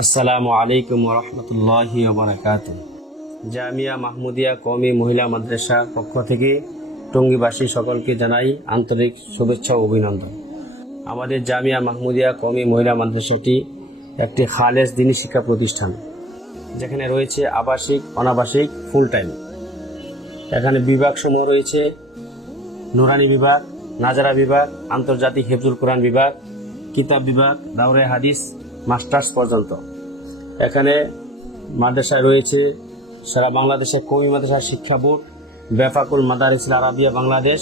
আসসালামু আলাইকুম রহমতুল্লাহি ওবারাকাতুহ। জামিয়া মাহমুদিয়া কওমি মহিলা মাদ্রাসার পক্ষ থেকে টঙ্গীবাসী সকলকে জানাই আন্তরিক শুভেচ্ছা ও অভিনন্দন। আমাদের জামিয়া মাহমুদিয়া কওমি মহিলা মাদ্রাসাটি একটি খালেস দ্বীনী শিক্ষা প্রতিষ্ঠান, যেখানে রয়েছে আবাসিক, অনাবাসিক, ফুল টাইম। এখানে বিভাগসমূহ রয়েছে নুরানি বিভাগ, নাজারা বিভাগ, আন্তর্জাতিক হিফজুল কোরআন বিভাগ, কিতাব বিভাগ, দাওরে হাদিস মাস্টার্স পর্যন্ত। এখানে মাদ্রাসায় রয়েছে সারা বাংলাদেশে কওমি মাদ্রাসা শিক্ষা বোর্ড, বেফাকুল মাদারিসুল আরাবিয়া বাংলাদেশ,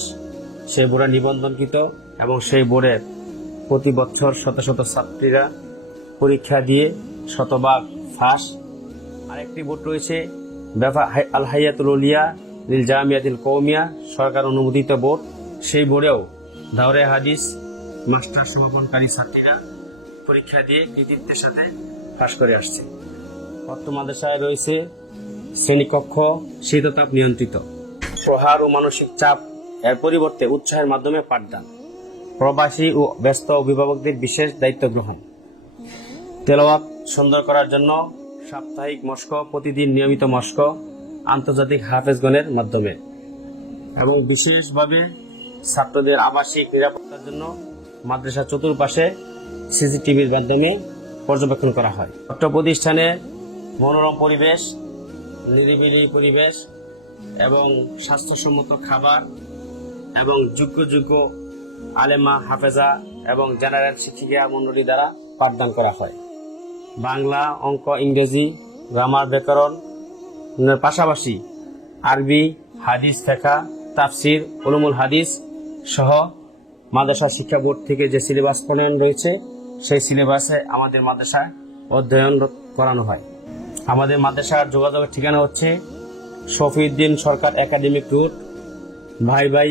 সেই বোর্ডে নিবন্ধনকৃত এবং সেই বোর্ডের প্রতি বছর শত শত ছাত্রীরা পরীক্ষা দিয়ে শতভাগ ফাঁস। আরেকটি বোর্ড রয়েছে আল হাইয়াতুল উলিয়া লিল জামিয়াতিল কওমিয়া, সরকার অনুমোদিত বোর্ড। সেই বোর্ডেও দাওরে হাদিস মাস্টার সমাপনকারী ছাত্রীরা পরীক্ষা দিয়ে কৃতিত্বের সাথে পাশ করে আসছে। বর্তমান মাদ্রাসায় রয়েছে শ্রেণীকক্ষ শীততাপ নিয়ন্ত্রিত, প্রহার ও মানসিক চাপ এর পরিবর্তে উৎসাহের মাধ্যমে পাঠদান, প্রবাসী ও ব্যস্ত অভিভাবকদের বিশেষ দায়িত্ব গ্রহণ, তেলাওয়াত সুন্দর করার জন্য সাপ্তাহিক মশক, প্রতিদিন নিয়মিত মশক আন্তর্জাতিক হাফেজগণের মাধ্যমে, এবং বিশেষভাবে ছাত্রদের আবাসিক নিরাপত্তার জন্য মাদ্রাসা চতুর্পাশে সিসিটিভির মাধ্যমে পর্যবেক্ষণ করা হয়। উক্ত প্রতিষ্ঠানে মনোরম পরিবেশ, নিরিবিলি পরিবেশ এবং স্বাস্থ্যসম্মত খাবার এবং যোগ্য আলেমা, হাফেজা এবং জেনারেল শিক্ষিকা মণ্ডলী দ্বারা পাঠদান করা হয়। বাংলা, অঙ্ক, ইংরেজি, গ্রামার, ব্যাকরণ পাশাপাশি আরবি, হাদিস, ফিকহ, তাফসির, উলুমুল হাদিস সহ মাদ্রাসা শিক্ষা বোর্ড থেকে যে সিলেবাস প্রণয়ন রয়েছে, সেই সিলেবাসে আমাদের মাদ্রাসায় অধ্যয়ন করানো হয়। আমাদের মাদ্রাসার যোগাযোগের ঠিকানা হচ্ছে শফিউদ্দিন সরকার একাডেমিক রোড, ভাই ভাই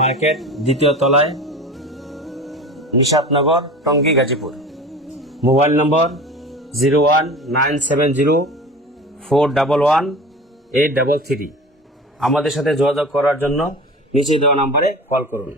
মার্কেট, দ্বিতীয় তলায়, নিশাতনগর, টঙ্গী, গাজীপুর। Mobile number 019704118833। আমাদের সাথে যোগাযোগ করার জন্য নিচে দেওয়া নম্বরে কল করুন।